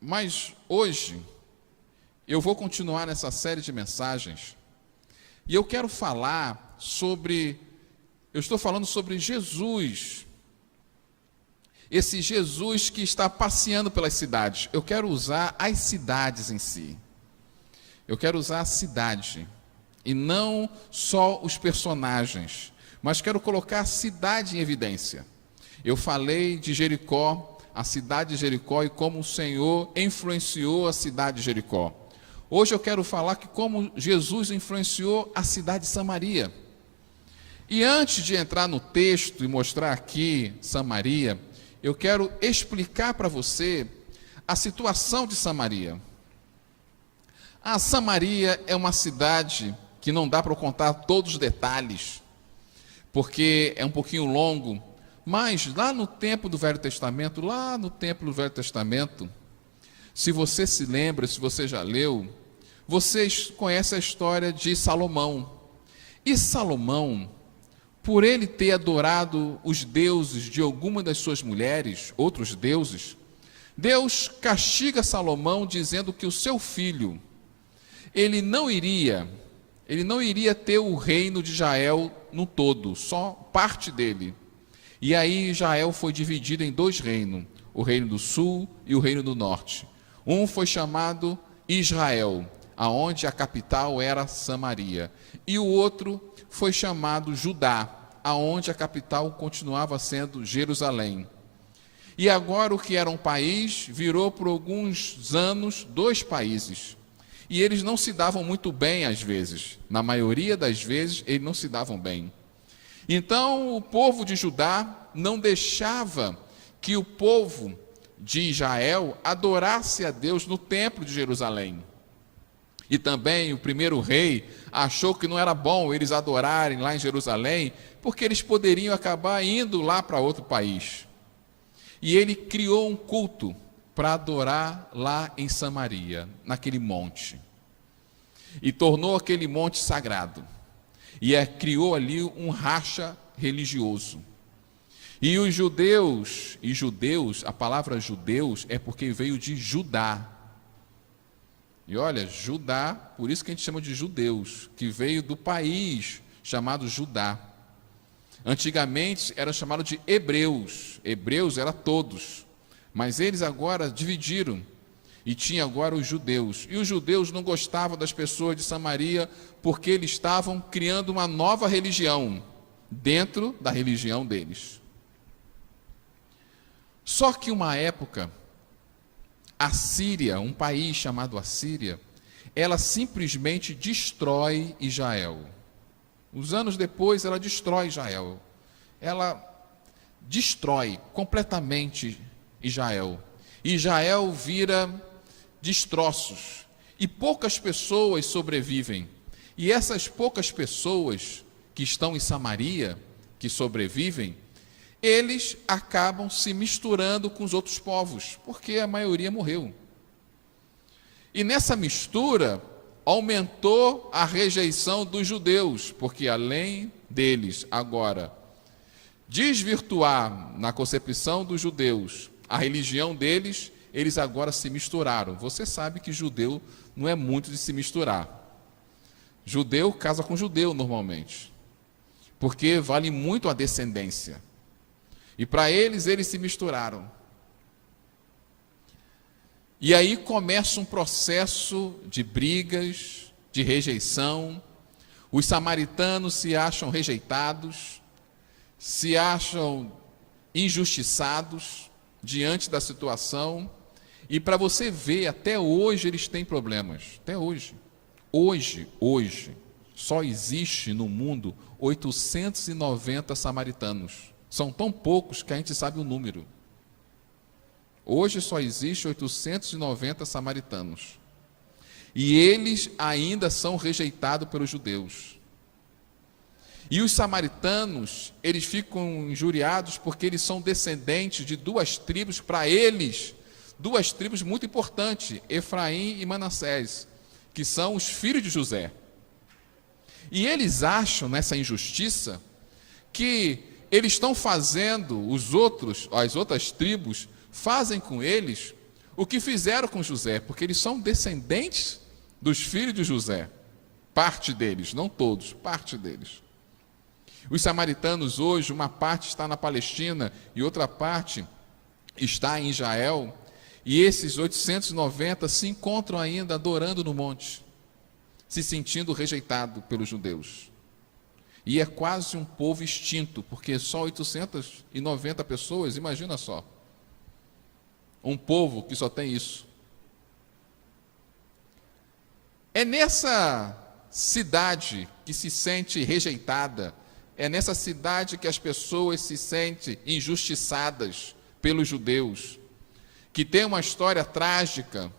Mas hoje eu vou continuar nessa série de mensagens e eu quero falar eu estou falando sobre Jesus, esse Jesus que está passeando pelas cidades. Eu quero usar as cidades em si, eu quero usar a cidade e não só os personagens, mas quero colocar a cidade em evidência. Eu falei de Jericó, a cidade de Jericó, e como o Senhor influenciou a cidade de Jericó. Hoje eu quero falar que como Jesus influenciou a cidade de Samaria. E antes de entrar no texto e mostrar aqui Samaria, eu quero explicar para você a situação de Samaria. A Samaria é uma cidade que não dá para contar todos os detalhes, porque é um pouquinho longo, mas lá no tempo do Velho Testamento, se você se lembra, se você já leu, vocês conhecem a história de Salomão. E Salomão, por ele ter adorado os deuses de alguma das suas mulheres, outros deuses, Deus castiga Salomão dizendo que o seu filho, ele não iria ter o reino de Israel no todo, só parte dele. E aí Israel foi dividido em dois reinos, o reino do sul e o reino do norte. Um foi chamado Israel, aonde a capital era Samaria, e o outro foi chamado Judá, aonde a capital continuava sendo Jerusalém. E agora o que era um país virou por alguns anos dois países. E eles não se davam muito bem às vezes. Na maioria das vezes, eles não se davam bem. Então, o povo de Judá não deixava que o povo de Israel adorasse a Deus no templo de Jerusalém. E também o primeiro rei achou que não era bom eles adorarem lá em Jerusalém, porque eles poderiam acabar indo lá para outro país. E ele criou um culto para adorar lá em Samaria, naquele monte. E tornou aquele monte sagrado. E criou ali um racha religioso. E os judeus, a palavra judeus é porque veio de Judá. E olha, Judá, por isso que a gente chama de judeus, que veio do país chamado Judá. Antigamente era chamado de hebreus. Hebreus era todos. Mas eles agora dividiram. E tinha agora os judeus. E os judeus não gostavam das pessoas de Samaria porque eles estavam criando uma nova religião dentro da religião deles. Só que uma época, a Síria, um país chamado Assíria, ela simplesmente destrói Israel. Uns anos depois, ela destrói Israel. Ela destrói completamente Israel. Israel vira destroços. E poucas pessoas sobrevivem. E essas poucas pessoas que estão em Samaria, que sobrevivem, eles acabam se misturando com os outros povos, porque a maioria morreu. E nessa mistura, aumentou a rejeição dos judeus, porque além deles agora desvirtuar na concepção dos judeus a religião deles, eles agora se misturaram. Você sabe que judeu não é muito de se misturar. Judeu casa com judeu normalmente, porque vale muito a descendência. E para eles se misturaram. E aí começa um processo de brigas, de rejeição. Os samaritanos se acham rejeitados, se acham injustiçados diante da situação. E para você ver, até hoje eles têm problemas. Até hoje. Hoje, só existe no mundo 890 samaritanos. São tão poucos que a gente sabe o número. Hoje só existe 890 samaritanos. E eles ainda são rejeitados pelos judeus. E os samaritanos, eles ficam injuriados porque eles são descendentes de duas tribos, para eles, duas tribos muito importantes, Efraim e Manassés, que são os filhos de José. E eles acham, nessa injustiça, que eles estão fazendo, as outras tribos, fazem com eles o que fizeram com José, porque eles são descendentes dos filhos de José. Parte deles, não todos, parte deles. Os samaritanos hoje, uma parte está na Palestina e outra parte está em Israel, e esses 890 se encontram ainda adorando no monte, se sentindo rejeitado pelos judeus. E é quase um povo extinto, porque só 890 pessoas, imagina só. Um povo que só tem isso. É nessa cidade que se sente rejeitada, é nessa cidade que as pessoas se sentem injustiçadas pelos judeus, que tem uma história trágica.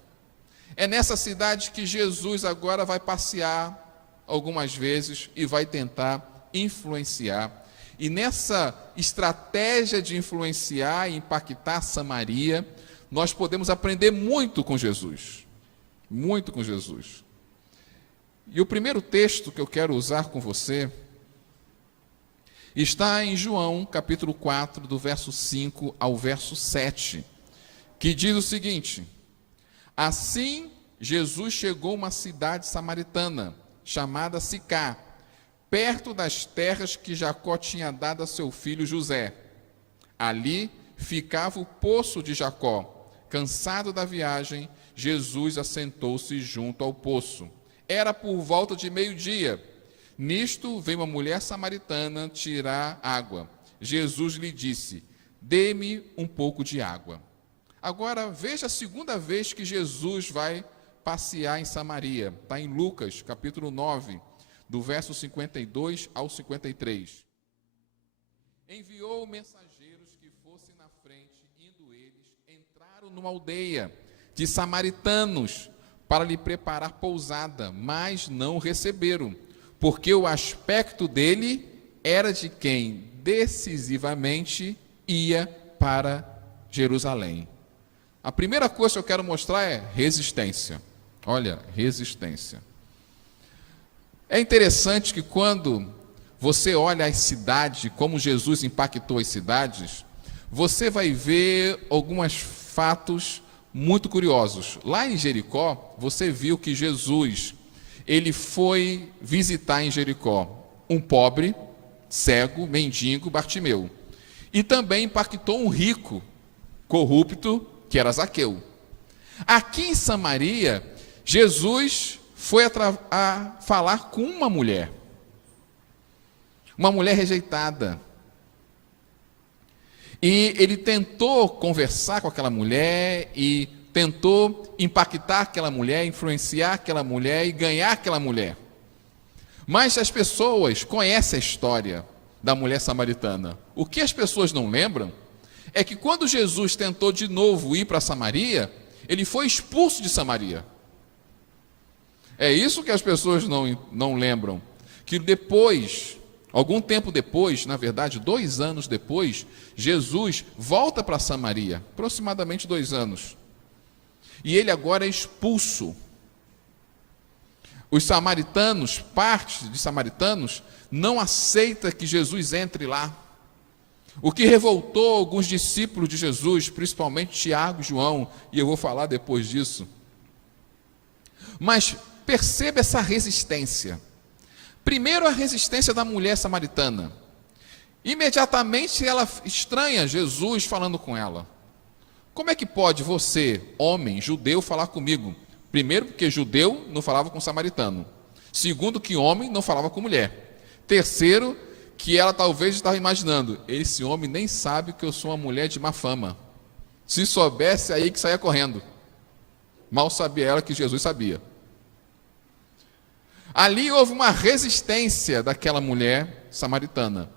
É nessa cidade que Jesus agora vai passear algumas vezes e vai tentar influenciar. E nessa estratégia de influenciar e impactar Samaria, nós podemos aprender muito com Jesus. Muito com Jesus. E o primeiro texto que eu quero usar com você está em João, capítulo 4, do verso 5 ao verso 7, que diz o seguinte: assim Jesus chegou a uma cidade samaritana, chamada Sicá, perto das terras que Jacó tinha dado a seu filho José. Ali ficava o poço de Jacó. Cansado da viagem, Jesus assentou-se junto ao poço. Era por volta de meio-dia. Nisto veio uma mulher samaritana tirar água. Jesus lhe disse: dê-me um pouco de água. Agora veja a segunda vez que Jesus vai passear em Samaria. Está em Lucas, capítulo 9, do verso 52 ao 53. Enviou mensageiros que fossem na frente, indo eles, entraram numa aldeia de samaritanos para lhe preparar pousada, mas não receberam, porque o aspecto dele era de quem decisivamente ia para Jerusalém. A primeira coisa que eu quero mostrar é resistência. Olha, resistência. É interessante que quando você olha as cidades, como Jesus impactou as cidades, você vai ver alguns fatos muito curiosos. Lá em Jericó, você viu que Jesus, ele foi visitar em Jericó um pobre, cego, mendigo, Bartimeu. E também impactou um rico, corrupto, que era Zaqueu. Aqui em Samaria, Jesus foi a falar com uma mulher rejeitada. E ele tentou conversar com aquela mulher e tentou impactar aquela mulher, influenciar aquela mulher e ganhar aquela mulher. Mas as pessoas conhecem a história da mulher samaritana. O que as pessoas não lembram é que quando Jesus tentou de novo ir para Samaria, ele foi expulso de Samaria. É isso que as pessoas não lembram. Que depois, algum tempo depois, na verdade 2 anos depois, Jesus volta para Samaria, aproximadamente 2 anos. E ele agora é expulso. Os samaritanos, parte de samaritanos, não aceita que Jesus entre lá. O que revoltou alguns discípulos de Jesus, principalmente Tiago e João, e eu vou falar depois disso. Mas perceba essa resistência. Primeiro, a resistência da mulher samaritana. Imediatamente ela estranha Jesus falando com ela. Como é que pode você, homem, judeu, falar comigo? Primeiro, porque judeu não falava com samaritano. Segundo, que homem não falava com mulher. Terceiro, que ela talvez estava imaginando: esse homem nem sabe que eu sou uma mulher de má fama. Se soubesse, aí que saía correndo. Mal sabia ela que Jesus sabia. Ali houve uma resistência daquela mulher samaritana,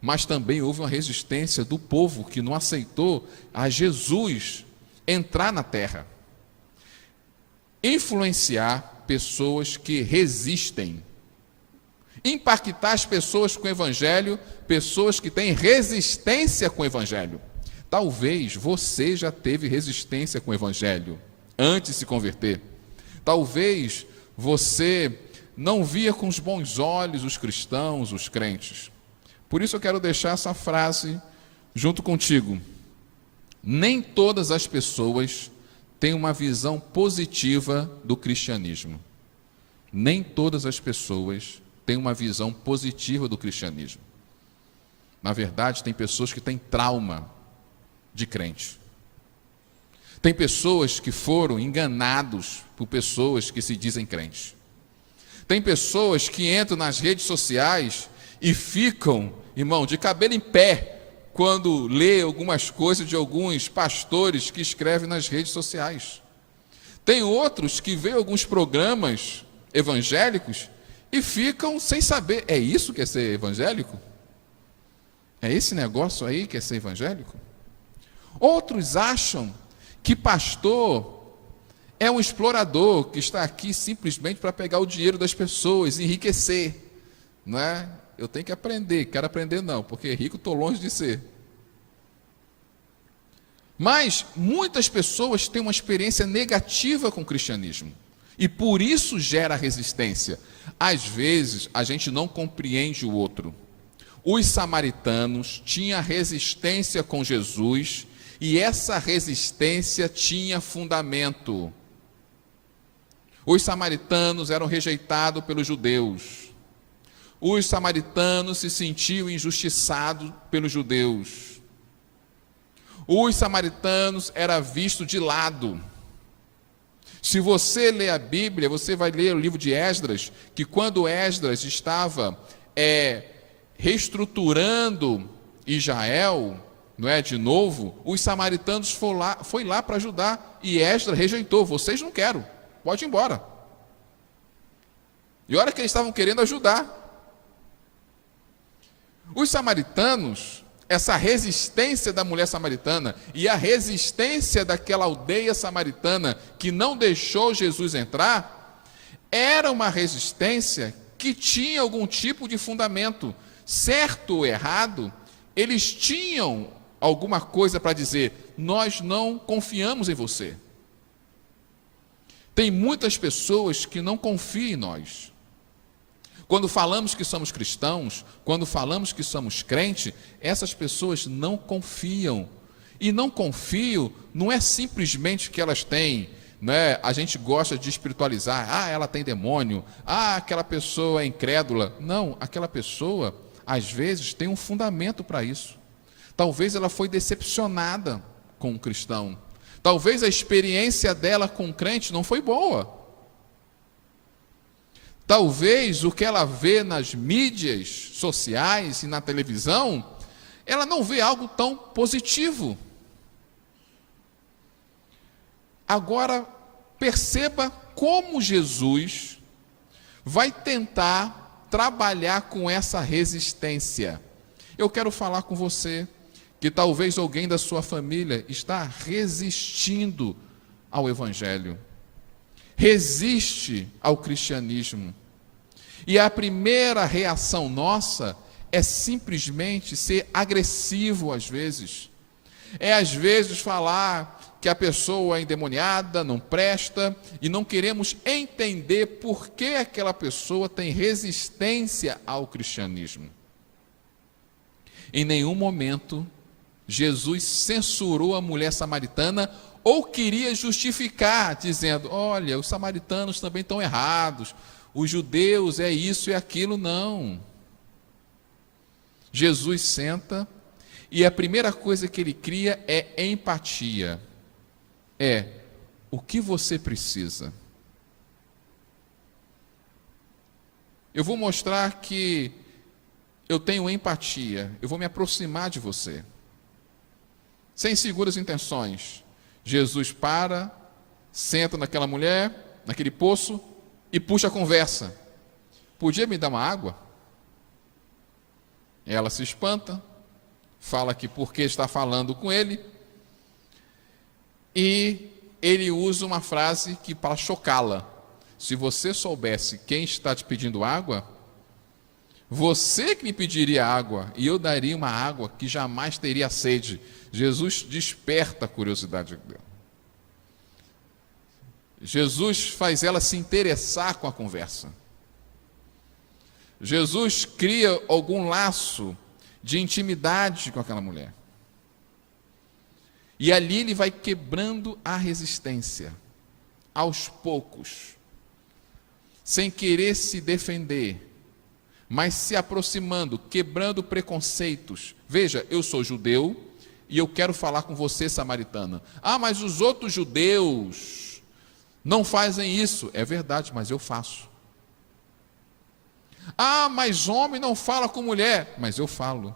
mas também houve uma resistência do povo que não aceitou a Jesus entrar na terra. Influenciar pessoas que resistem. Impactar as pessoas com o evangelho, pessoas que têm resistência com o evangelho. Talvez você já teve resistência com o evangelho antes de se converter. Talvez você não via com os bons olhos os cristãos, os crentes. Por isso eu quero deixar essa frase junto contigo. Nem todas as pessoas têm uma visão positiva do cristianismo. Nem todas as pessoas têm uma visão positiva do cristianismo. Na verdade, tem pessoas que têm trauma de crente. Tem pessoas que foram enganados por pessoas que se dizem crentes. Tem pessoas que entram nas redes sociais e ficam, irmão, de cabelo em pé, quando lê algumas coisas de alguns pastores que escrevem nas redes sociais. Tem outros que veem alguns programas evangélicos e ficam sem saber, é isso que é ser evangélico? É esse negócio aí que é ser evangélico? Outros acham que pastor é um explorador que está aqui simplesmente para pegar o dinheiro das pessoas e enriquecer, não é? Eu tenho que aprender, quero aprender não, porque rico estou longe de ser. Mas muitas pessoas têm uma experiência negativa com o cristianismo e por isso gera resistência. Às vezes a gente não compreende o outro. Os samaritanos tinham resistência com Jesus e essa resistência tinha fundamento. Os samaritanos eram rejeitados pelos judeus. Os samaritanos se sentiam injustiçados pelos judeus. Os samaritanos eram vistos de lado. Se você ler a Bíblia, você vai ler o livro de Esdras, que quando Esdras estava reestruturando Israel, não é, de novo, os samaritanos foi lá para ajudar, e Esdras rejeitou, vocês não querem, pode ir embora. E olha que eles estavam querendo ajudar. Os samaritanos, essa resistência da mulher samaritana e a resistência daquela aldeia samaritana que não deixou Jesus entrar, era uma resistência que tinha algum tipo de fundamento. Certo ou errado, eles tinham alguma coisa para dizer, nós não confiamos em você. Tem muitas pessoas que não confiam em nós. Quando falamos que somos cristãos, quando falamos que somos crentes, essas pessoas não confiam. E não confiam não é simplesmente que elas têm, né? A gente gosta de espiritualizar, ela tem demônio, aquela pessoa é incrédula. Não, aquela pessoa, às vezes, tem um fundamento para isso. Talvez ela foi decepcionada com um cristão. Talvez a experiência dela com um crente não foi boa. Talvez o que ela vê nas mídias sociais e na televisão, ela não vê algo tão positivo. Agora, perceba como Jesus vai tentar trabalhar com essa resistência. Eu quero falar com você que talvez alguém da sua família está resistindo ao Evangelho, resiste ao cristianismo. E a primeira reação nossa é simplesmente ser agressivo às vezes. É às vezes falar que a pessoa é endemoniada, não presta, e não queremos entender por que aquela pessoa tem resistência ao cristianismo. Em nenhum momento Jesus censurou a mulher samaritana ou queria justificar, dizendo, olha, os samaritanos também estão errados, os judeus é isso e aquilo, não. Jesus senta e a primeira coisa que ele cria é empatia. O que você precisa? Eu vou mostrar que eu tenho empatia, eu vou me aproximar de você. Sem seguras intenções. Jesus para, senta naquela mulher, naquele poço, e puxa a conversa. Podia me dar uma água? Ela se espanta, fala que porque está falando com ele, e ele usa uma frase que para chocá-la. Se você soubesse quem está te pedindo água, você que me pediria água, e eu daria uma água que jamais teria sede. Jesus desperta a curiosidade dela. Jesus faz ela se interessar com a conversa. Jesus cria algum laço de intimidade com aquela mulher. E ali ele vai quebrando a resistência, aos poucos, sem querer se defender, mas se aproximando, quebrando preconceitos. Veja, eu sou judeu e eu quero falar com você, samaritana. Ah, mas os outros judeus não fazem isso. É verdade, mas eu faço. Ah, mas homem não fala com mulher. Mas eu falo.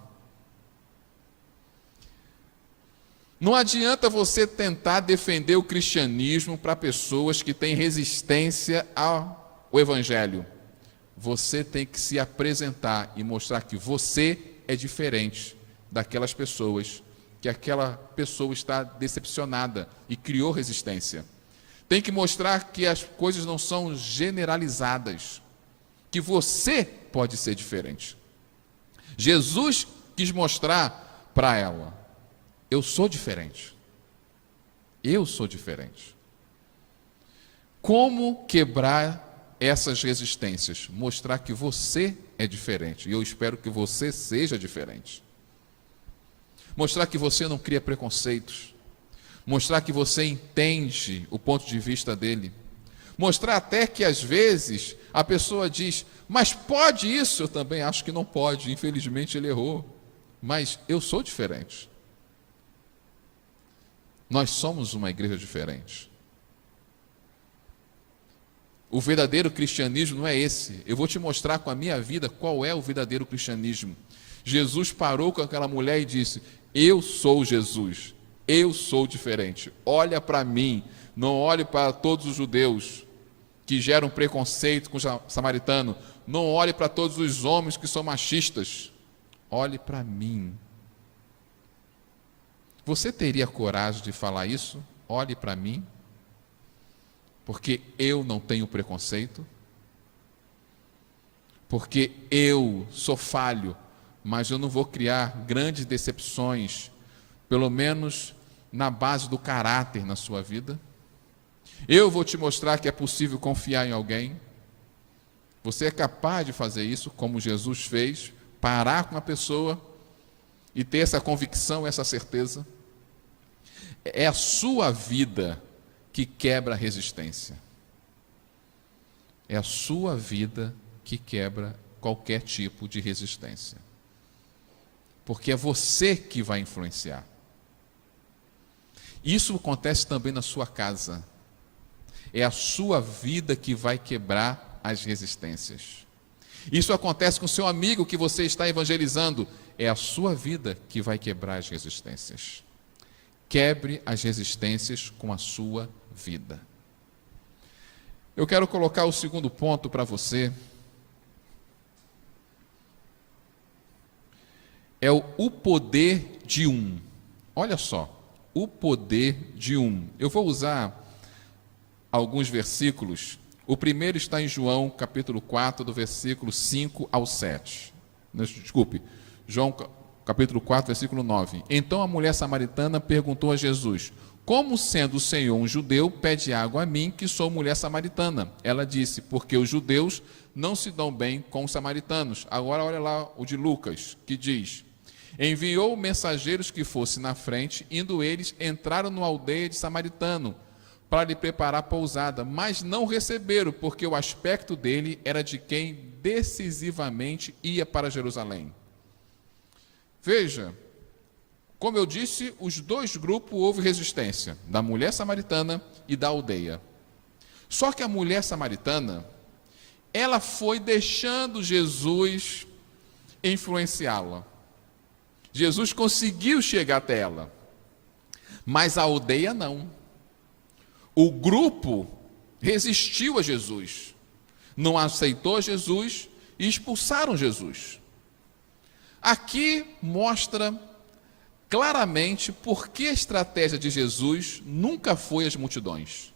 Não adianta você tentar defender o cristianismo para pessoas que têm resistência ao evangelho. Você tem que se apresentar e mostrar que você é diferente daquelas pessoas, que aquela pessoa está decepcionada e criou resistência. Tem que mostrar que as coisas não são generalizadas, que você pode ser diferente. Jesus quis mostrar para ela: eu sou diferente. Eu sou diferente. Como quebrar essas resistências? Mostrar que você é diferente. E eu espero que você seja diferente. Mostrar que você não cria preconceitos. Mostrar que você entende o ponto de vista dele. Mostrar até que às vezes a pessoa diz: mas pode isso? Eu também acho que não pode. Infelizmente ele errou. Mas eu sou diferente. Nós somos uma igreja diferente. O verdadeiro cristianismo não é esse. Eu vou te mostrar com a minha vida qual é o verdadeiro cristianismo. Jesus parou com aquela mulher e disse: eu sou Jesus, eu sou diferente. Olha para mim, não olhe para todos os judeus que geram preconceito com o samaritano. Não olhe para todos os homens que são machistas. Olhe para mim. Você teria coragem de falar isso? Olhe para mim, porque eu não tenho preconceito, porque eu sou falho, mas eu não vou criar grandes decepções, pelo menos na base do caráter na sua vida. Eu vou te mostrar que é possível confiar em alguém. Você é capaz de fazer isso, como Jesus fez, parar com uma pessoa e ter essa convicção, essa certeza. É a sua vida que quebra a resistência. É a sua vida que quebra qualquer tipo de resistência. Porque é você que vai influenciar. Isso acontece também na sua casa. É a sua vida que vai quebrar as resistências. Isso acontece com o seu amigo que você está evangelizando. É a sua vida que vai quebrar as resistências. Quebre as resistências com a sua vida. Eu quero colocar o segundo ponto para você. É o poder de um. Olha só, o poder de um. Eu vou usar alguns versículos. O primeiro está em João, capítulo 4, do versículo 5 ao 7. Desculpe, João, capítulo 4, versículo 9. Então a mulher samaritana perguntou a Jesus: como sendo o Senhor um judeu, pede água a mim, que sou mulher samaritana? Ela disse: porque os judeus não se dão bem com os samaritanos. Agora olha lá o de Lucas, que diz: enviou mensageiros que fossem na frente, indo eles, entraram numa aldeia de samaritano, para lhe preparar pousada, mas não receberam, porque o aspecto dele era de quem decisivamente ia para Jerusalém. Veja, como eu disse, os dois grupos houve resistência, da mulher samaritana e da aldeia. Só que a mulher samaritana, ela foi deixando Jesus influenciá-la. Jesus conseguiu chegar até ela, mas a aldeia não. O grupo resistiu a Jesus, não aceitou Jesus e expulsaram Jesus. Aqui mostra claramente por que a estratégia de Jesus nunca foi as multidões.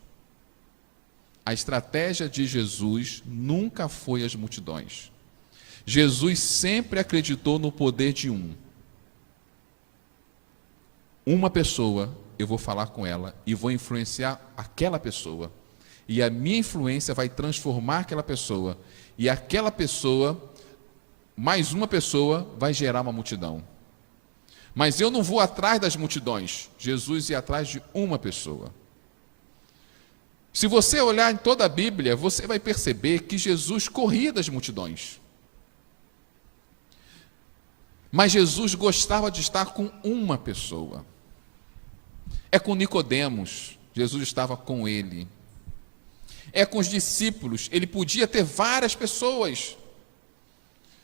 A estratégia de Jesus nunca foi as multidões. Jesus sempre acreditou no poder de um. Uma pessoa, eu vou falar com ela e vou influenciar aquela pessoa. E a minha influência vai transformar aquela pessoa. E aquela pessoa, mais uma pessoa, vai gerar uma multidão. Mas eu não vou atrás das multidões. Jesus ia atrás de uma pessoa. Se você olhar em toda a Bíblia, você vai perceber que Jesus corria das multidões. Mas Jesus gostava de estar com uma pessoa. É com Nicodemos, Jesus estava com ele. É com os discípulos, ele podia ter várias pessoas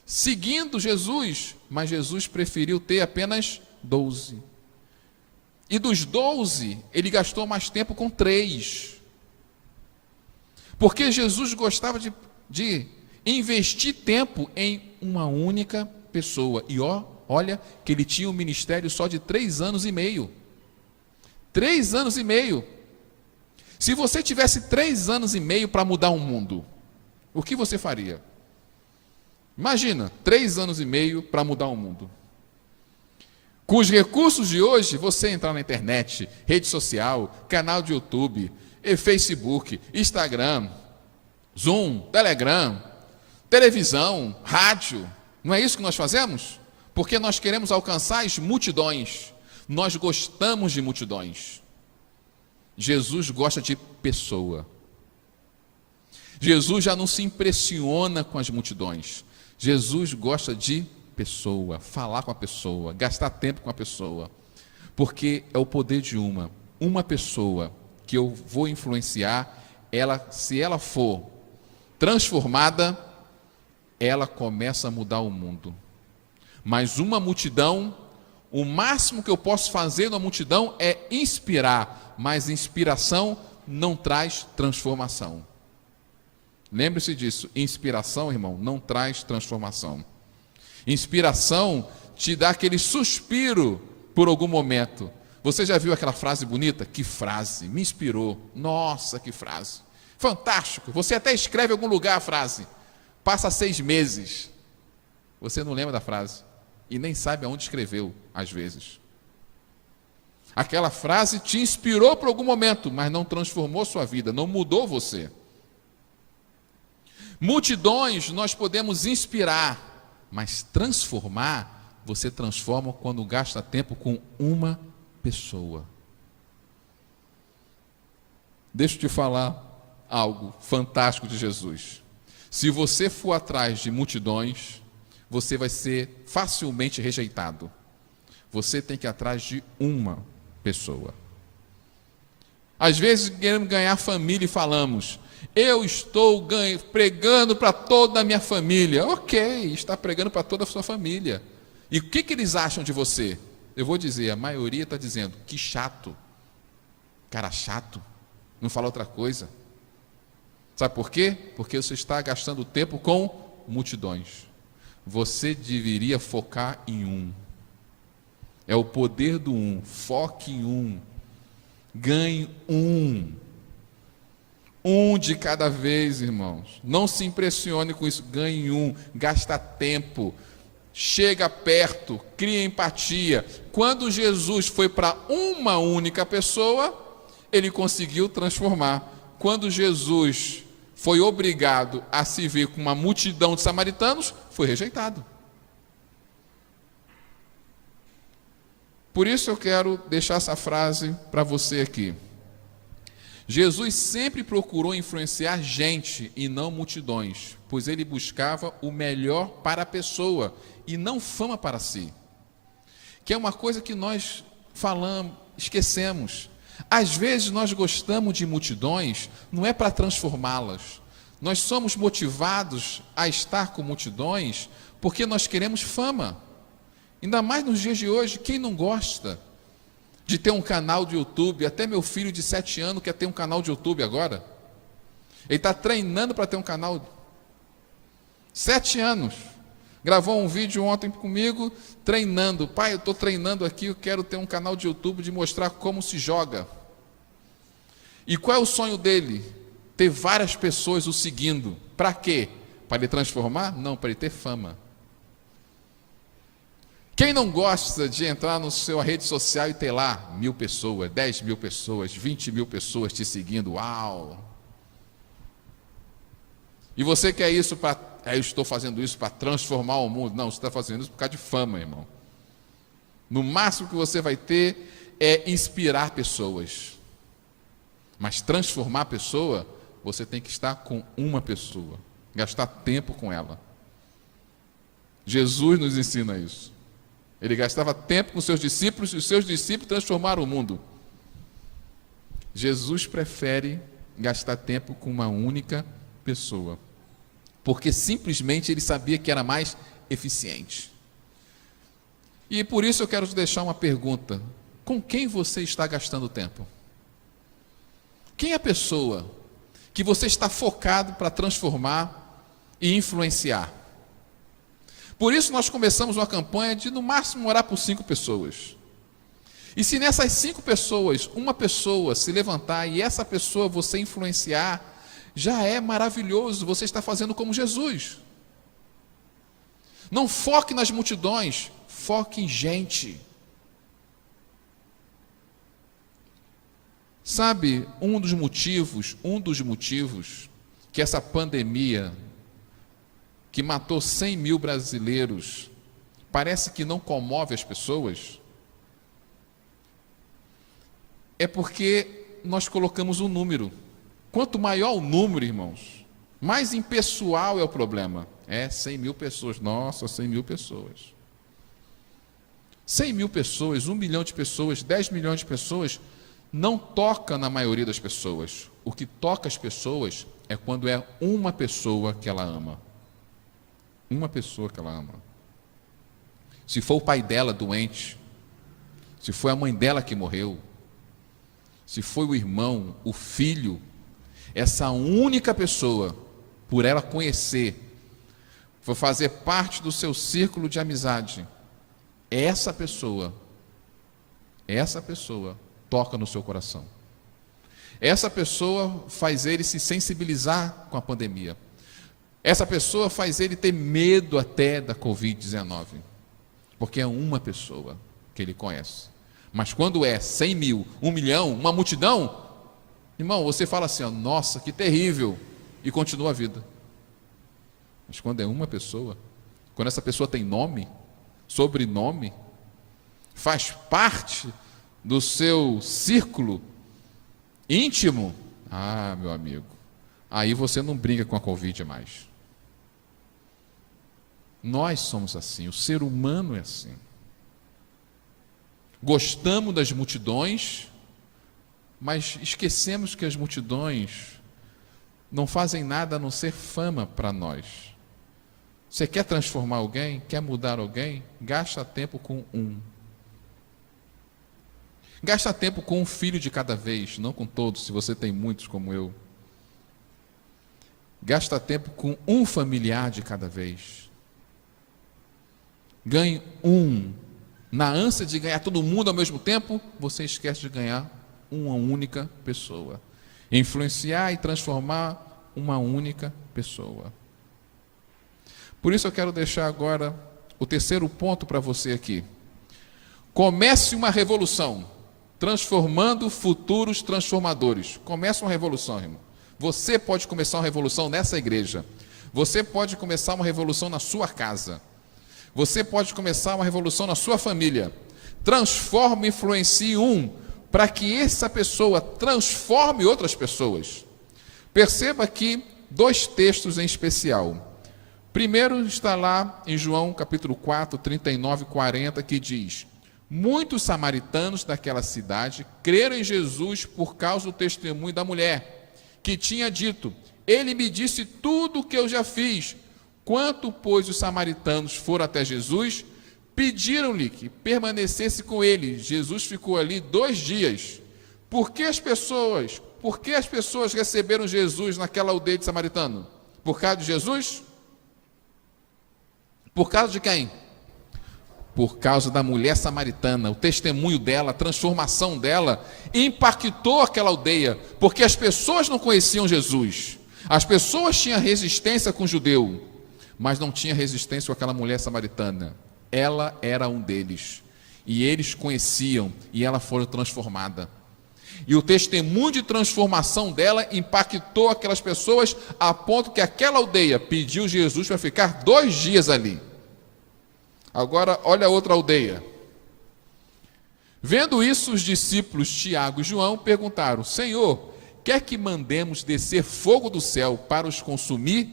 seguindo Jesus, mas Jesus preferiu ter apenas 12. E dos 12, ele gastou mais tempo com 3. Porque Jesus gostava de investir tempo em uma única pessoa. E olha que ele tinha um ministério só de 3 anos e meio. 3 anos e meio. Se você tivesse 3 anos e meio para mudar o mundo, o que você faria? Imagina, 3 anos e meio para mudar o mundo. Com os recursos de hoje, você entrar na internet, rede social, canal de YouTube, Facebook, Instagram, Zoom, Telegram, televisão, rádio. Não é isso que nós fazemos? Porque nós queremos alcançar as multidões. Nós gostamos de multidões. Jesus gosta de pessoa. Jesus já não se impressiona com as multidões. Jesus gosta de pessoa, falar com a pessoa, gastar tempo com a pessoa. Porque é o poder de uma pessoa que eu vou influenciar, se ela for transformada, ela começa a mudar o mundo. Mas uma multidão, o máximo que eu posso fazer na multidão é inspirar, mas inspiração não traz transformação. Lembre-se disso, inspiração, irmão, não traz transformação. Inspiração te dá aquele suspiro por algum momento. Você já viu aquela frase bonita? Que frase, me inspirou. Nossa, que frase. Fantástico. Você até escreve em algum lugar a frase. Passa 6 meses. Você não lembra da frase. E nem sabe aonde escreveu, às vezes. Aquela frase te inspirou por algum momento, mas não transformou sua vida, não mudou você. Multidões nós podemos inspirar, mas transformar, você transforma quando gasta tempo com uma pessoa. Deixa eu te falar algo fantástico de Jesus. Se você for atrás de multidões, você vai ser facilmente rejeitado. Você tem que ir atrás de uma pessoa. Às vezes queremos ganhar família e falamos: eu estou pregando para toda a minha família. Ok, está pregando para toda a sua família. E o que eles acham de você? Eu vou dizer, a maioria está dizendo: que chato. Cara chato. Não fala outra coisa. Sabe por quê? Porque você está gastando tempo com multidões. Você deveria focar em um. É o poder do um. Foque em um. Ganhe um. Um de cada vez, irmãos. Não se impressione com isso. Ganhe um. Gasta tempo. Chega perto. Cria empatia. Quando Jesus foi para uma única pessoa, ele conseguiu transformar. Quando Jesus foi obrigado a se ver com uma multidão de samaritanos, foi rejeitado. Por isso eu quero deixar essa frase para você aqui. Jesus sempre procurou influenciar gente e não multidões, pois ele buscava o melhor para a pessoa e não fama para si. Que é uma coisa que nós falamos, esquecemos. Às vezes nós gostamos de multidões, não é para transformá-las. Nós somos motivados a estar com multidões porque nós queremos fama. Ainda mais nos dias de hoje, quem não gosta de ter um canal de YouTube? Até meu filho de 7 anos quer ter um canal de YouTube agora. Ele está treinando para ter um canal. 7 anos. Gravou um vídeo ontem comigo, treinando. Pai, eu estou treinando aqui, eu quero ter um canal de YouTube de mostrar como se joga. E qual é o sonho dele? Ter várias pessoas o seguindo. Para quê? Para ele transformar? Não, para ele ter fama. Quem não gosta de entrar na sua rede social e ter lá 1.000 pessoas, 10.000 pessoas, 20.000 pessoas te seguindo? Uau! E você quer isso para... eu estou fazendo isso para transformar o mundo. Não, você está fazendo isso por causa de fama, irmão. No máximo que você vai ter é inspirar pessoas. Mas transformar a pessoa, você tem que estar com uma pessoa, gastar tempo com ela. Jesus nos ensina isso. Ele gastava tempo com seus discípulos e os seus discípulos transformaram o mundo. Jesus prefere gastar tempo com uma única pessoa, porque simplesmente ele sabia que era mais eficiente. E por isso eu quero te deixar uma pergunta: com quem você está gastando tempo? Quem é a pessoa que você está focado para transformar e influenciar? Por isso nós começamos uma campanha de no máximo orar por 5 pessoas. E se nessas 5 pessoas, uma pessoa se levantar e essa pessoa você influenciar, já é maravilhoso, você está fazendo como Jesus. Não foque nas multidões, foque em gente. Sabe, um dos motivos que essa pandemia, que matou 100 mil brasileiros, parece que não comove as pessoas, é porque nós colocamos um número. Quanto maior o número, irmãos, mais impessoal é o problema. 100 mil pessoas, nossa, 100 mil pessoas. 100 mil pessoas, 1 milhão de pessoas, 10 milhões de pessoas, não toca na maioria das pessoas. O que toca as pessoas é quando é uma pessoa que ela ama. Uma pessoa que ela ama. Se for o pai dela doente, se foi a mãe dela que morreu, se foi o irmão, o filho, essa única pessoa, por ela conhecer, for fazer parte do seu círculo de amizade, essa pessoa toca no seu coração. Essa pessoa faz ele se sensibilizar com a pandemia. Essa pessoa faz ele ter medo até da Covid-19, porque é uma pessoa que ele conhece. Mas quando é 100 mil, 1 milhão, uma multidão, irmão, você fala assim, nossa, que terrível, e continua a vida. Mas quando é uma pessoa, quando essa pessoa tem nome, sobrenome, faz parte do seu círculo íntimo, meu amigo, aí você não brinca com a Covid mais. Nós somos assim, o ser humano é assim. Gostamos das multidões, mas esquecemos que as multidões não fazem nada a não ser fama para nós. Você quer transformar alguém? Quer mudar alguém? Gasta tempo com um. Gasta tempo com um filho de cada vez, não com todos, se você tem muitos como eu. Gasta tempo com um familiar de cada vez. Ganhe um. Na ânsia de ganhar todo mundo ao mesmo tempo, você esquece de ganhar uma única pessoa. Influenciar e transformar uma única pessoa. Por isso eu quero deixar agora o terceiro ponto para você aqui. Comece uma revolução, transformando futuros transformadores. Comece uma revolução, irmão. Você pode começar uma revolução nessa igreja. Você pode começar uma revolução na sua casa. Você pode começar uma revolução na sua família. Transforme e influencie para que essa pessoa transforme outras pessoas. Perceba aqui 2 textos em especial. Primeiro está lá em João capítulo 4, 39 e 40, que diz: muitos samaritanos daquela cidade creram em Jesus por causa do testemunho da mulher, que tinha dito: ele me disse tudo o que eu já fiz. Quanto, pois, os samaritanos foram até Jesus, pediram-lhe que permanecesse com ele. Jesus ficou ali 2 dias. Por que as pessoas receberam Jesus naquela aldeia de samaritano? Por causa de Jesus? Por causa de quem? Por causa da mulher samaritana. O testemunho dela, a transformação dela, impactou aquela aldeia, porque as pessoas não conheciam Jesus. As pessoas tinham resistência com o judeu, mas não tinha resistência com aquela mulher samaritana. Ela era um deles. E eles conheciam, e ela foi transformada. E o testemunho de transformação dela impactou aquelas pessoas, a ponto que aquela aldeia pediu Jesus para ficar 2 dias ali. Agora, olha a outra aldeia. Vendo isso, os discípulos Tiago e João perguntaram: Senhor, quer que mandemos descer fogo do céu para os consumir?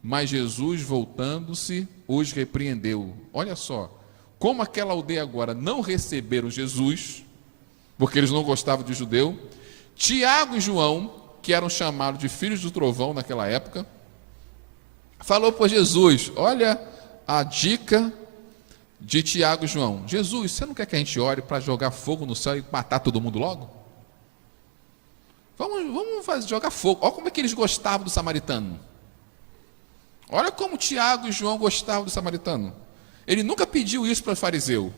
Mas Jesus, voltando-se, os repreendeu. Olha só, como aquela aldeia agora não receberam Jesus, porque eles não gostavam de judeu, Tiago e João, que eram chamados de filhos do trovão naquela época, falou para Jesus: olha a dica de Tiago e João. Jesus, você não quer que a gente ore para jogar fogo no céu e matar todo mundo logo? Vamos jogar fogo. Olha como é que eles gostavam do samaritano. Olha como Tiago e João gostavam do samaritano. Ele nunca pediu isso para o fariseu.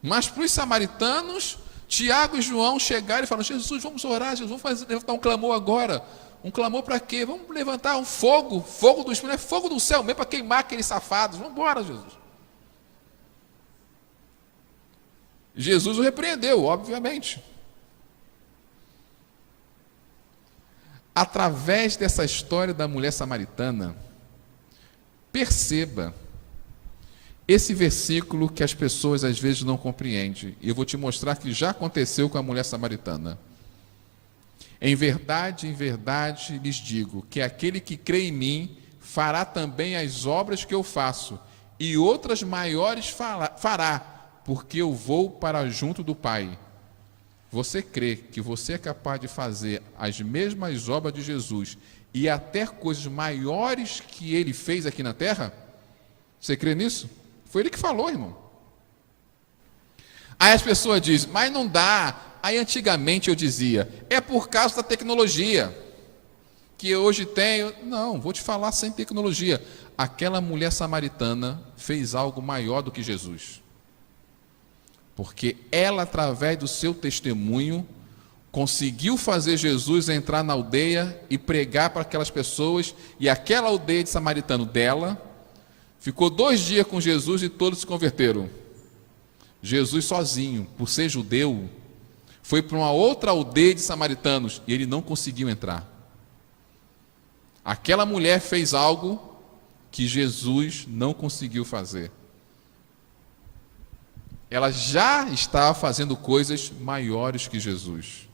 Mas para os samaritanos, Tiago e João chegaram e falaram: Jesus, vamos orar, Jesus, vamos levantar um clamor agora. Um clamor para quê? Vamos levantar um fogo, fogo do Espírito, fogo do céu mesmo, para queimar aqueles safados. Vamos embora, Jesus. Jesus o repreendeu, obviamente. Através dessa história da mulher samaritana, perceba esse versículo que as pessoas às vezes não compreendem. E eu vou te mostrar que já aconteceu com a mulher samaritana. Em verdade, lhes digo, que aquele que crê em mim fará também as obras que eu faço, e outras maiores fará, porque eu vou para junto do Pai. Você crê que você é capaz de fazer as mesmas obras de Jesus e até coisas maiores que ele fez aqui na terra? Você crê nisso? Foi ele que falou, irmão. Aí as pessoas dizem: mas não dá. Aí antigamente eu dizia: é por causa da tecnologia que eu hoje tenho. Não, vou te falar sem tecnologia. Aquela mulher samaritana fez algo maior do que Jesus. Porque ela, através do seu testemunho, conseguiu fazer Jesus entrar na aldeia e pregar para aquelas pessoas, e aquela aldeia de samaritano dela ficou 2 dias com Jesus e todos se converteram. Jesus sozinho, por ser judeu, foi para uma outra aldeia de samaritanos e ele não conseguiu entrar. Aquela mulher fez algo que Jesus não conseguiu fazer. Ela já estava fazendo coisas maiores que Jesus.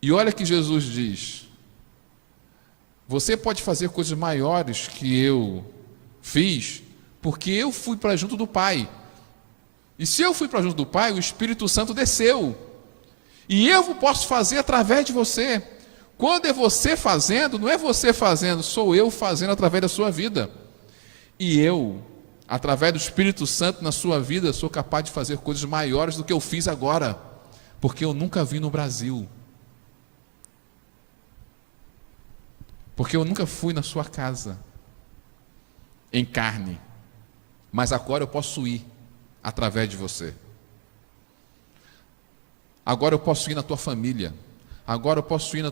E olha que Jesus diz: você pode fazer coisas maiores que eu fiz, porque eu fui para junto do Pai. E se eu fui para junto do Pai, o Espírito Santo desceu. E eu posso fazer através de você. Quando é você fazendo, não é você fazendo, sou eu fazendo através da sua vida. E eu, através do Espírito Santo na sua vida, sou capaz de fazer coisas maiores do que eu fiz agora, porque eu nunca vi no Brasil, porque eu nunca fui na sua casa, em carne, mas agora eu posso ir, através de você. Agora eu posso ir na tua família, agora eu posso ir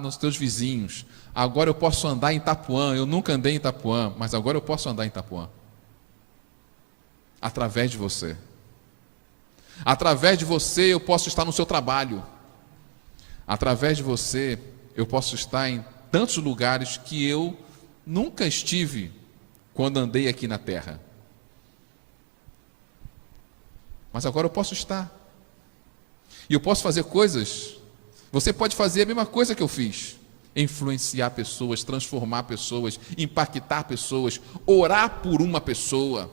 nos teus vizinhos, agora eu posso andar em Itapuã. Eu nunca andei em Itapuã, mas agora eu posso andar em Itapuã. Através de você. Através de você eu posso estar no seu trabalho. Através de você eu posso estar em tantos lugares que eu nunca estive quando andei aqui na terra. Mas agora eu posso estar. E eu posso fazer coisas. Você pode fazer a mesma coisa que eu fiz. Influenciar pessoas, transformar pessoas, impactar pessoas, orar por uma pessoa.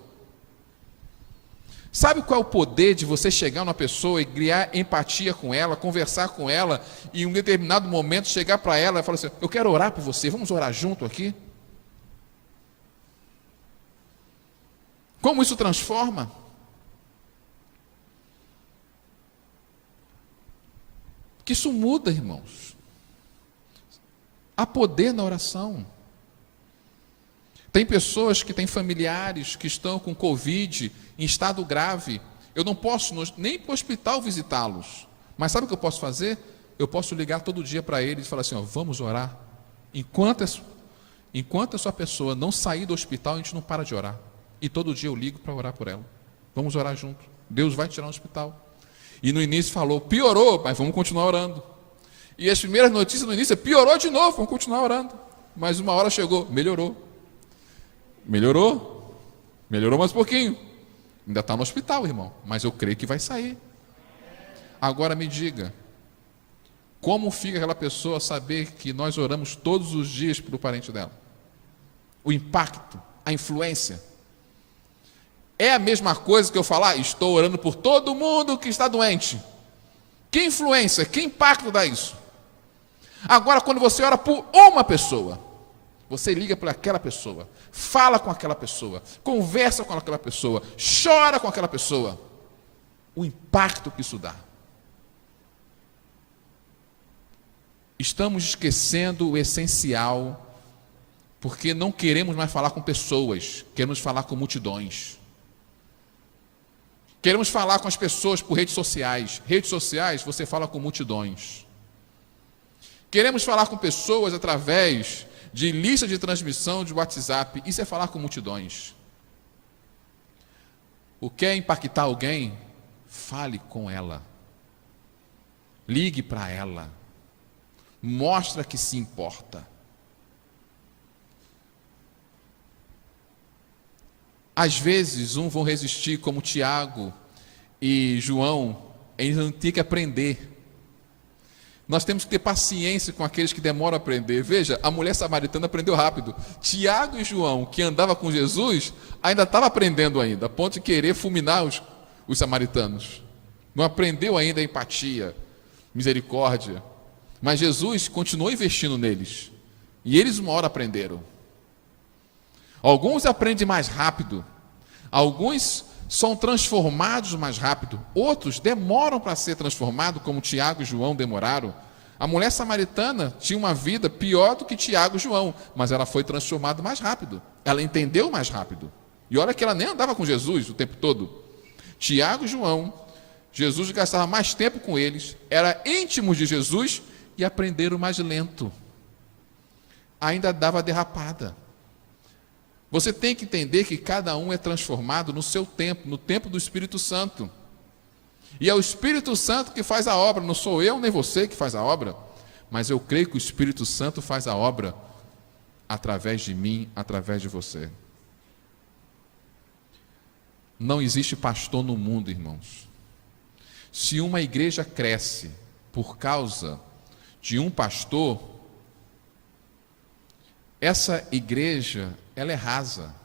Sabe qual é o poder de você chegar numa pessoa e criar empatia com ela, conversar com ela, e em um determinado momento chegar para ela e falar assim: eu quero orar por você, vamos orar junto aqui? Como isso transforma? Que isso muda, irmãos. Há poder na oração. Tem pessoas que têm familiares que estão com Covid em estado grave. Eu não posso nem para o hospital visitá-los. Mas sabe o que eu posso fazer? Eu posso ligar todo dia para eles e falar assim: ó, vamos orar. Enquanto a sua pessoa não sair do hospital, a gente não para de orar. E todo dia eu ligo para orar por ela. Vamos orar junto. Deus vai tirar no hospital. E no início falou: piorou, mas vamos continuar orando. E as primeiras notícias no início: piorou de novo, vamos continuar orando. Mas uma hora chegou: melhorou. Melhorou mais um pouquinho. Ainda está no hospital, irmão, mas eu creio que vai sair. Agora me diga, como fica aquela pessoa saber que nós oramos todos os dias pelo parente dela? O impacto, a influência. É a mesma coisa que eu falar, estou orando por todo mundo que está doente. Que influência, que impacto dá isso? Agora, quando você ora por uma pessoa, você liga para aquela pessoa, fala com aquela pessoa, conversa com aquela pessoa, chora com aquela pessoa. O impacto que isso dá. Estamos esquecendo o essencial, porque não queremos mais falar com pessoas, queremos falar com multidões. Queremos falar com as pessoas por redes sociais. Redes sociais, você fala com multidões. Queremos falar com pessoas através de lista de transmissão de WhatsApp. Isso é falar com multidões. O que é impactar alguém? Fale com ela. Ligue para ela. Mostra que se importa. Às vezes, uns vão resistir, como Tiago e João, eles vão ter que aprender. Nós temos que ter paciência com aqueles que demoram a aprender. Veja, a mulher samaritana aprendeu rápido. Tiago e João, que andava com Jesus, ainda estava aprendendo ainda, a ponto de querer fulminar os samaritanos. Não aprendeu ainda a empatia, misericórdia. Mas Jesus continuou investindo neles. E eles uma hora aprenderam. Alguns aprendem mais rápido, alguns são transformados mais rápido, outros demoram para ser transformados, como Tiago e João demoraram. A mulher samaritana tinha uma vida pior do que Tiago e João, mas ela foi transformada mais rápido, ela entendeu mais rápido. E olha que ela nem andava com Jesus o tempo todo. Tiago e João, Jesus gastava mais tempo com eles, eram íntimos de Jesus e aprenderam mais lento. Ainda dava derrapada. Você tem que entender que cada um é transformado no seu tempo, no tempo do Espírito Santo. E é o Espírito Santo que faz a obra, não sou eu nem você que faz a obra, mas eu creio que o Espírito Santo faz a obra através de mim, através de você. Não existe pastor no mundo, irmãos. Se uma igreja cresce por causa de um pastor, essa igreja, ela é rasa.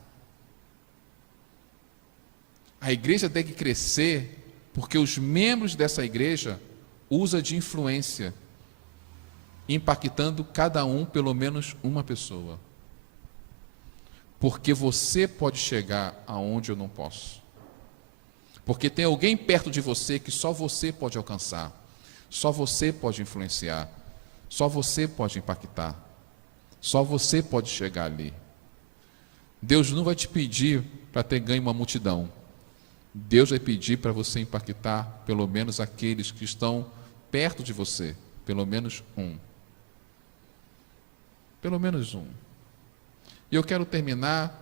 A igreja tem que crescer porque os membros dessa igreja usam de influência, impactando cada um, pelo menos uma pessoa. Porque você pode chegar aonde eu não posso. Porque tem alguém perto de você que só você pode alcançar, só você pode influenciar, só você pode impactar, só você pode chegar ali. Deus não vai te pedir para ter ganho uma multidão. Deus vai pedir para você impactar pelo menos aqueles que estão perto de você, pelo menos um. Pelo menos um. E eu quero terminar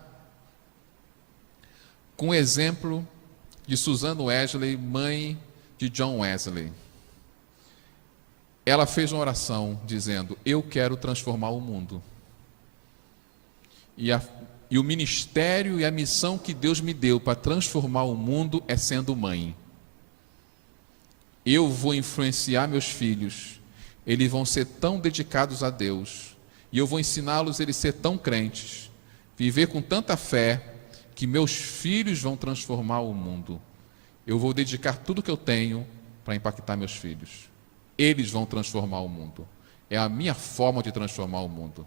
com um exemplo de Susan Wesley, mãe de John Wesley. Ela fez uma oração dizendo: eu quero transformar o mundo. E o ministério e a missão que Deus me deu para transformar o mundo é sendo mãe. Eu vou influenciar meus filhos, eles vão ser tão dedicados a Deus, e eu vou ensiná-los a eles ser tão crentes, viver com tanta fé, que meus filhos vão transformar o mundo. Eu vou dedicar tudo que eu tenho para impactar meus filhos. Eles vão transformar o mundo. É a minha forma de transformar o mundo.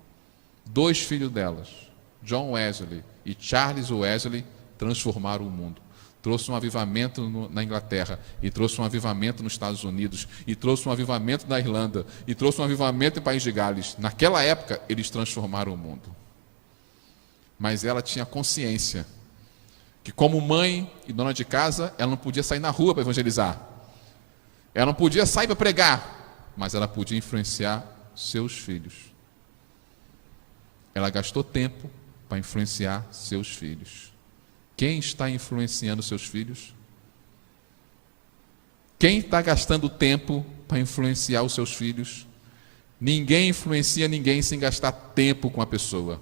2 filhos delas, John Wesley e Charles Wesley, transformaram o mundo. Trouxe um avivamento na Inglaterra, e trouxe um avivamento nos Estados Unidos, e trouxe um avivamento na Irlanda, e trouxe um avivamento em País de Gales. Naquela época, eles transformaram o mundo. Mas ela tinha consciência que, como mãe e dona de casa, ela não podia sair na rua para evangelizar. Ela não podia sair para pregar, mas ela podia influenciar seus filhos. Ela gastou tempo para influenciar seus filhos. Quem está influenciando seus filhos? Quem está gastando tempo para influenciar os seus filhos? Ninguém influencia ninguém sem gastar tempo com a pessoa.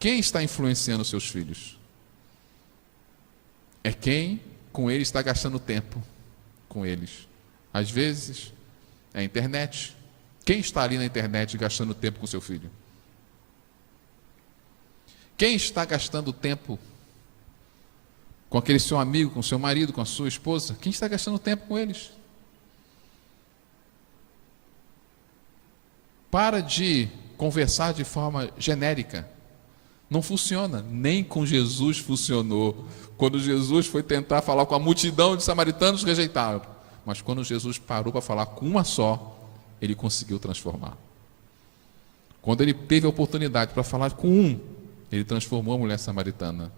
Quem está influenciando seus filhos? é quem com ele está gastando tempo com eles. Às vezes, é a internet. Quem está ali na internet gastando tempo com seu filho? Quem está gastando tempo com aquele seu amigo, com seu marido, com a sua esposa? Quem está gastando tempo com eles? Para de conversar de forma genérica. Não funciona. Nem com Jesus funcionou. Quando Jesus foi tentar falar com a multidão de samaritanos, rejeitaram. Mas quando Jesus parou para falar com uma só, ele conseguiu transformar. Quando ele teve a oportunidade para falar com um, ele transformou a mulher samaritana.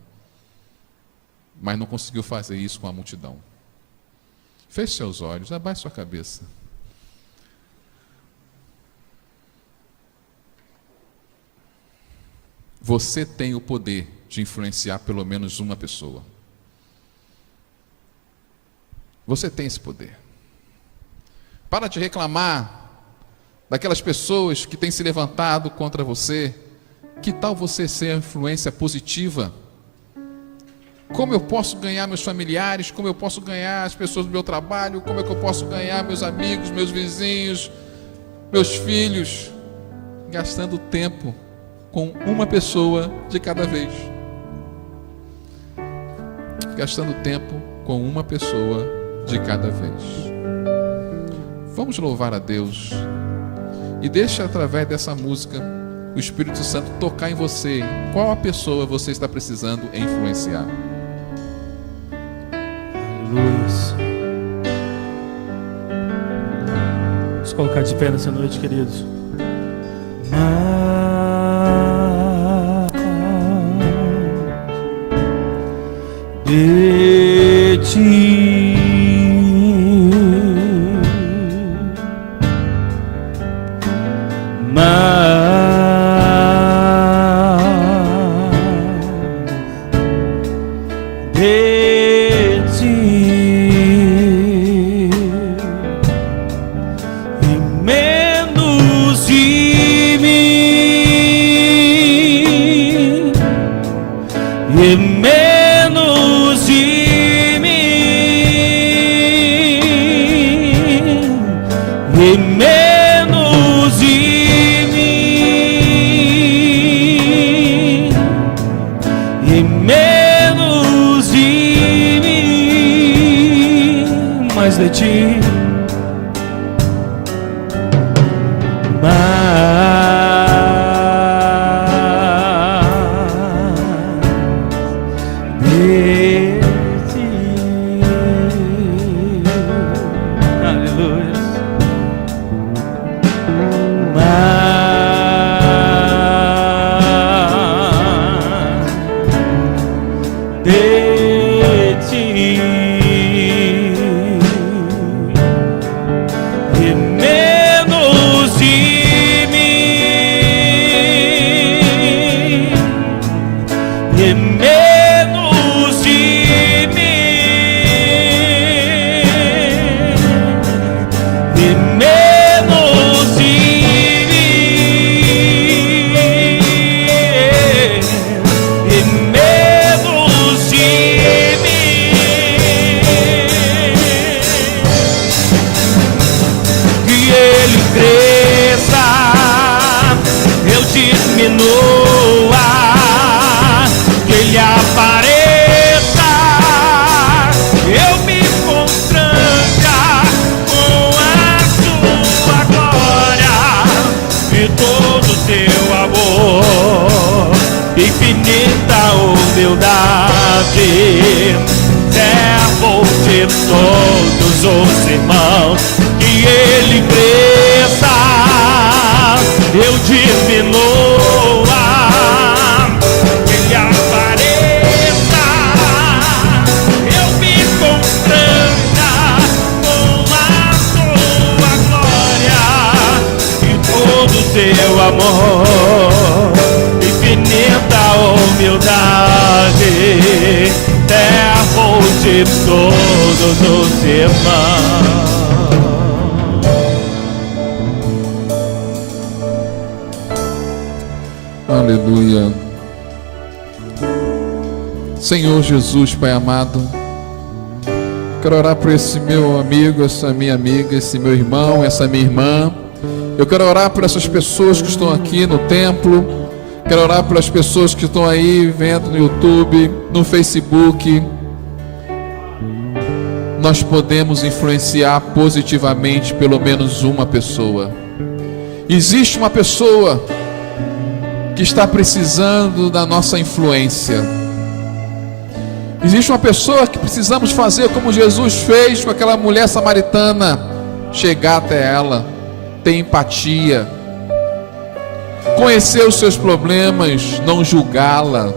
Mas não conseguiu fazer isso com a multidão. Feche seus olhos, abaixe sua cabeça. Você tem o poder de influenciar pelo menos uma pessoa. Você tem esse poder. Para de reclamar daquelas pessoas que têm se levantado contra você. Que tal você ser a influência positiva? Como eu posso ganhar meus familiares? Como eu posso ganhar as pessoas do meu trabalho? Como é que eu posso ganhar meus amigos, meus vizinhos, meus filhos? Gastando tempo com uma pessoa de cada vez. Gastando tempo com uma pessoa de cada vez. Vamos louvar a Deus. E deixe através dessa música o Espírito Santo tocar em você. Qual a pessoa você está precisando influenciar? Aleluia. Vamos colocar de pé nessa noite, queridos. De ti de ti, aleluia, servo de todos os irmãos, que ele cresça, eu diminua, que ele apareça, eu me constranja com a sua glória e todo o seu amor, infinita humildade, servo de todos os irmãos. Aleluia. Senhor Jesus, Pai amado, quero orar por esse meu amigo, essa minha amiga, esse meu irmão, essa minha irmã. Eu quero orar por essas pessoas que estão aqui no templo. Quero orar pelas pessoas que estão aí vendo no YouTube, no Facebook. Nós podemos influenciar positivamente pelo menos uma pessoa. Existe uma pessoa que está precisando da nossa influência. Existe uma pessoa que precisamos fazer como Jesus fez com aquela mulher samaritana: chegar até ela, ter empatia, conhecer os seus problemas, não julgá-la,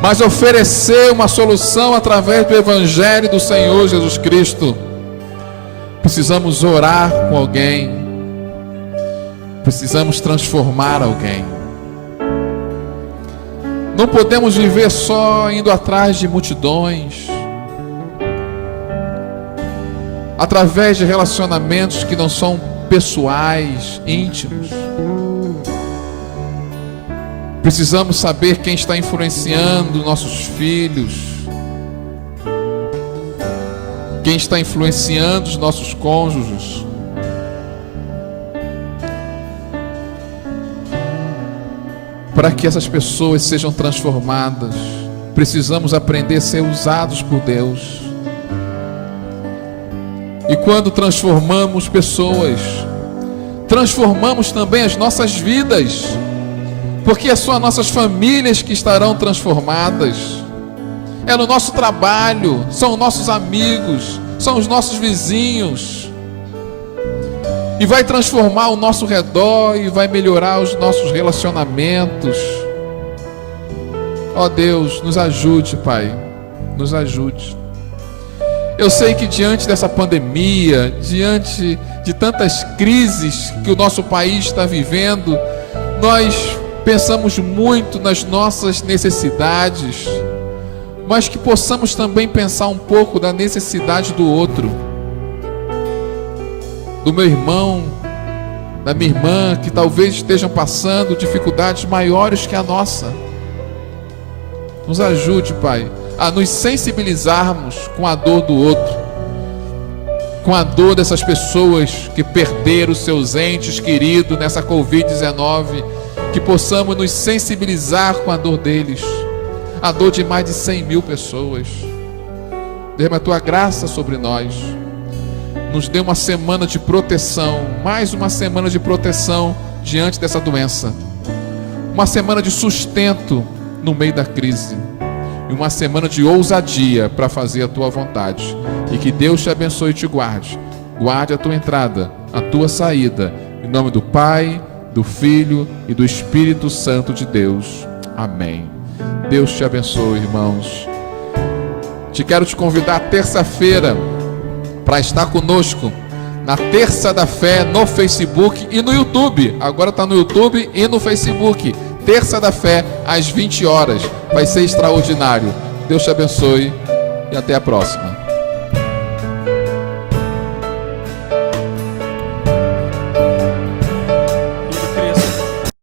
mas oferecer uma solução através do Evangelho do Senhor Jesus Cristo. Precisamos orar com alguém, precisamos transformar alguém. Não podemos viver só indo atrás de multidões, através de relacionamentos que não são pessoais, íntimos. Precisamos saber quem está influenciando nossos filhos, quem está influenciando os nossos cônjuges. Para que essas pessoas sejam transformadas, precisamos aprender a ser usados por Deus. E quando transformamos pessoas, transformamos também as nossas vidas, porque são as nossas famílias que estarão transformadas. É no nosso trabalho, são os nossos amigos, são os nossos vizinhos, e vai transformar o nosso redor e vai melhorar os nossos relacionamentos. Ó Deus, nos ajude, Pai, nos ajude. Eu sei que diante dessa pandemia, diante de tantas crises que o nosso país está vivendo, nós pensamos muito nas nossas necessidades, mas que possamos também pensar um pouco da necessidade do outro, do meu irmão, da minha irmã, que talvez estejam passando dificuldades maiores que a nossa. Nos ajude, Pai, a nos sensibilizarmos com a dor do outro, com a dor dessas pessoas que perderam seus entes queridos nessa Covid-19, que possamos nos sensibilizar com a dor deles, a dor de mais de 100 mil pessoas. Derrama a Tua graça sobre nós, nos dê uma semana de proteção, mais uma semana de proteção diante dessa doença, uma semana de sustento no meio da crise, e uma semana de ousadia para fazer a Tua vontade. E que Deus te abençoe e te guarde. Guarde a tua entrada, a tua saída, em nome do Pai, do Filho e do Espírito Santo de Deus. Amém. Deus te abençoe, irmãos. Quero te convidar terça-feira para estar conosco na Terça da Fé no Facebook e no YouTube. Agora está no YouTube e no Facebook. Terça da Fé às 20 horas. Vai ser extraordinário. Deus te abençoe e até a próxima.